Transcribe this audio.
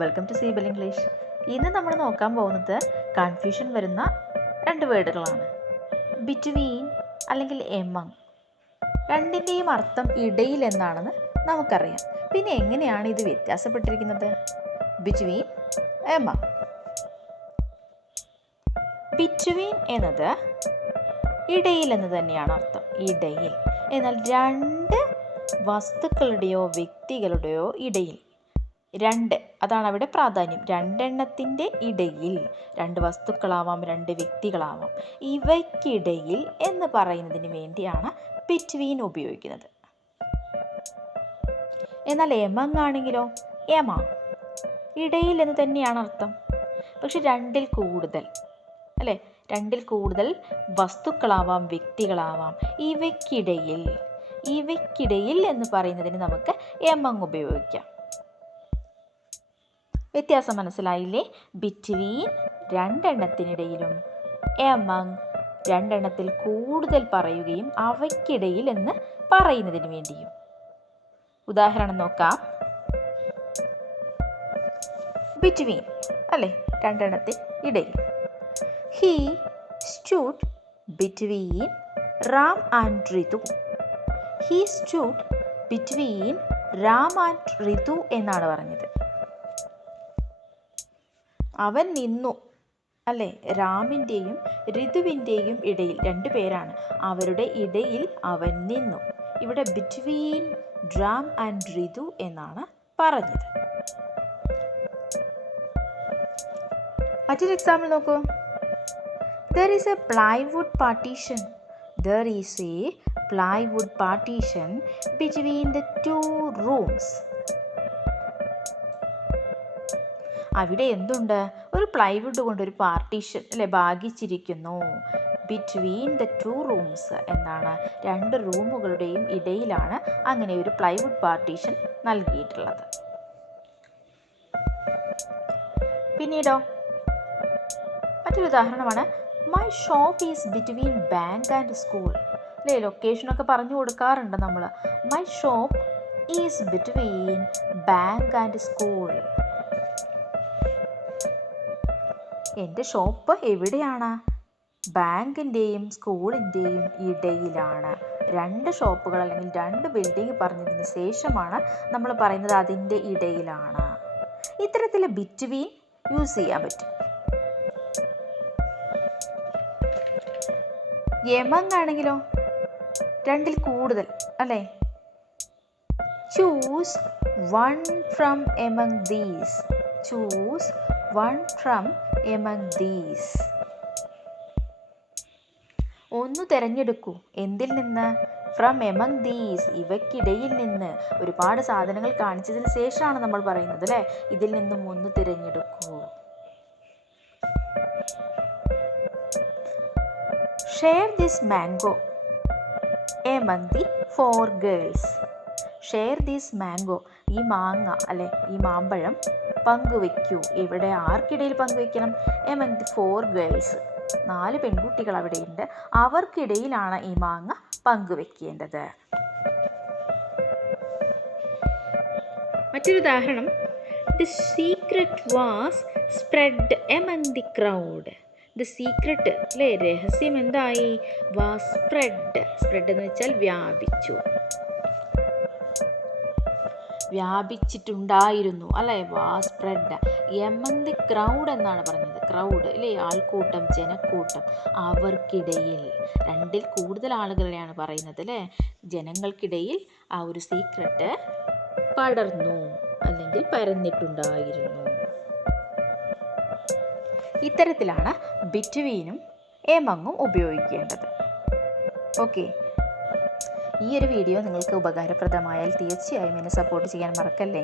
Welcome to സീബൽ English. ഇന്ന് നമ്മൾ നോക്കാൻ പോകുന്നത് കൺഫ്യൂഷൻ വരുന്ന രണ്ട് വേർഡുകളാണ്. ബിറ്റ്വീൻ അല്ലെങ്കിൽ എമങ്. രണ്ടിൻ്റെയും അർത്ഥം ഇടയിൽ എന്നാണെന്ന് നമുക്കറിയാം. പിന്നെ എങ്ങനെയാണ് ഇത് വ്യത്യാസപ്പെട്ടിരിക്കുന്നത്? Between, among. ബിറ്റ്വീൻ എന്നത് ഇടയിൽ എന്ന് തന്നെയാണ് അർത്ഥം, ഇടയിൽ. എന്നാൽ രണ്ട് വസ്തുക്കളുടെയോ വ്യക്തികളുടെയോ ഇടയിൽ. രണ്ട്, അതാണ് അവിടെ പ്രാധാന്യം. രണ്ടെണ്ണത്തിൻ്റെ ഇടയിൽ, രണ്ട് വസ്തുക്കളാവാം, രണ്ട് വ്യക്തികളാവാം, ഇവയ്ക്കിടയിൽ എന്ന് പറയുന്നതിന് വേണ്ടിയാണ് ബിറ്റ്വീൻ ഉപയോഗിക്കുന്നത്. എന്നാൽ എമങ് ആണെങ്കിലോ, എമങ് ഇടയിൽ എന്ന് തന്നെയാണ് അർത്ഥം. പക്ഷെ രണ്ടിൽ കൂടുതൽ, അല്ലേ? രണ്ടിൽ കൂടുതൽ വസ്തുക്കളാവാം, വ്യക്തികളാവാം, ഇവയ്ക്കിടയിൽ എന്ന് പറയുന്നതിന് നമുക്ക് എമങ് ഉപയോഗിക്കാം. വ്യത്യാസം മനസ്സിലായില്ലേ? ബിറ്റ്വീൻ രണ്ടെണ്ണത്തിനിടയിലും, എമങ് രണ്ടെണ്ണത്തിൽ കൂടുതൽ പറയുകയും അവയ്ക്കിടയിൽ എന്ന് പറയുന്നതിന് വേണ്ടിയും. ഉദാഹരണം നോക്കാം. ബിറ്റ്വീൻ, അല്ലേ? രണ്ടെണ്ണത്തിൽ ഇടയിൽ. He stood between Ram and Ritu. He stood between Ram and Ritu എന്നാണ് പറഞ്ഞത്. അവൻ നിന്നു, അല്ലേ? രാമിൻ്റെയും ഋതുവിൻ്റെയും ഇടയിൽ. രണ്ടു പേരാണ്, അവരുടെ ഇടയിൽ അവൻ നിന്നു. ഇവിടെ ബിറ്റ്വീൻ റാം ആൻഡ് റിതു എന്നാണ് പറഞ്ഞത്. മറ്റൊരു എക്സാമ്പിൾ നോക്കൂ. There is a plywood partition. There is a plywood partition between the two rooms. അവിടെ എന്തുണ്ട്? ഒരു പ്ലൈവുഡ് കൊണ്ട് ഒരു പാർട്ടീഷൻ, അല്ലെ, ഭാഗിച്ചിരിക്കുന്നു. ബിറ്റ്വീൻ ദ ടു റൂംസ് എന്താണ്? രണ്ട് റൂമുകളുടെയും ഇടയിലാണ് അങ്ങനെ ഒരു പ്ലൈവുഡ് പാർട്ടീഷൻ നൽകിയിട്ടുള്ളത്. പിന്നീടോ മറ്റൊരു ഉദാഹരണമാണ് my shop is between bank and school. അല്ലേ? ലൊക്കേഷനൊക്കെ പറഞ്ഞു കൊടുക്കാറുണ്ട് നമ്മൾ. My shop is between bank and school. എൻ്റെ ഷോപ്പ് എവിടെയാണ്? ബാങ്കിൻ്റെയും സ്കൂളിൻ്റെയും ഇടയിലാണ്. രണ്ട് ഷോപ്പുകൾ അല്ലെങ്കിൽ രണ്ട് ബിൽഡിംഗ് പറഞ്ഞതിന് ശേഷമാണ് നമ്മൾ പറയുന്നത് അതിൻ്റെ ഇടയിലാണ്. ഇത്തരത്തിൽ ബിറ്റ്വീൻ യൂസ് ചെയ്യാൻ പറ്റും. എമങ് ആണെങ്കിലോ, രണ്ടിൽ കൂടുതൽ, അല്ലേ? Choose one from among these. Choose one from among these. ഒന്ന് തിരഞ്ഞെടുക്കൂ. എന്തിൽ നിന്ന്? ഫ്രം എമങ് ദീസ്, ഇവയ്ക്കിടയിൽ നിന്ന്. ഒരുപാട് സാധനങ്ങൾ കാണിച്ചതിന് ശേഷമാണ് നമ്മൾ പറയുന്നത്, അല്ലേ? ഇതിൽ നിന്നും ഒന്ന് തിരഞ്ഞെടുക്കൂ. Share this mango among the four girls. Share this mango, ഈ മാങ്ങ, അല്ലെ, ഈ മാമ്പഴം പങ്കുവെക്കൂ. ഇവിടെ ആർക്കിടയിൽ പങ്കുവെക്കണം? Among the four girls. 4 പെൺകുട്ടികൾ അവിടെയുണ്ട്, അവർക്കിടയിലാണ് ഈ മാങ്ങ പങ്കുവെക്കേണ്ടത്. മറ്റൊരു ഉദാഹരണം. The secret was spread among the crowd. The secret, അല്ലേ, രഹസ്യം എന്തായി? Was spread. സ്പ്രെഡ് എന്ന് വെച്ചാൽ വ്യാപിച്ചു, വ്യാപിച്ചിട്ടുണ്ടായിരുന്നു, അല്ലേ? Was spread among the crowd എന്നാണ് പറഞ്ഞത്. ക്രൗഡ്, അല്ലേ, ആൾക്കൂട്ടം, ജനക്കൂട്ടം. അവർക്കിടയിൽ, രണ്ടിൽ കൂടുതൽ ആളുകളെയാണ് പറയുന്നത്, അല്ലേ? ജനങ്ങൾക്കിടയിൽ ആ ഒരു സീക്രട്ട് പടർന്നു അല്ലെങ്കിൽ പരന്നിട്ടുണ്ടായിരുന്നു. ഇത്തരത്തിലാണ് ബിറ്റ്വീനും എമങ്ങും ഉപയോഗിക്കേണ്ടത്. ഓക്കെ, ഈ ഒരു വീഡിയോ നിങ്ങൾക്ക് ഉപകാരപ്രദമായാൽ തീർച്ചയായും എന്നെ സപ്പോർട്ട് ചെയ്യാൻ മറക്കല്ലേ.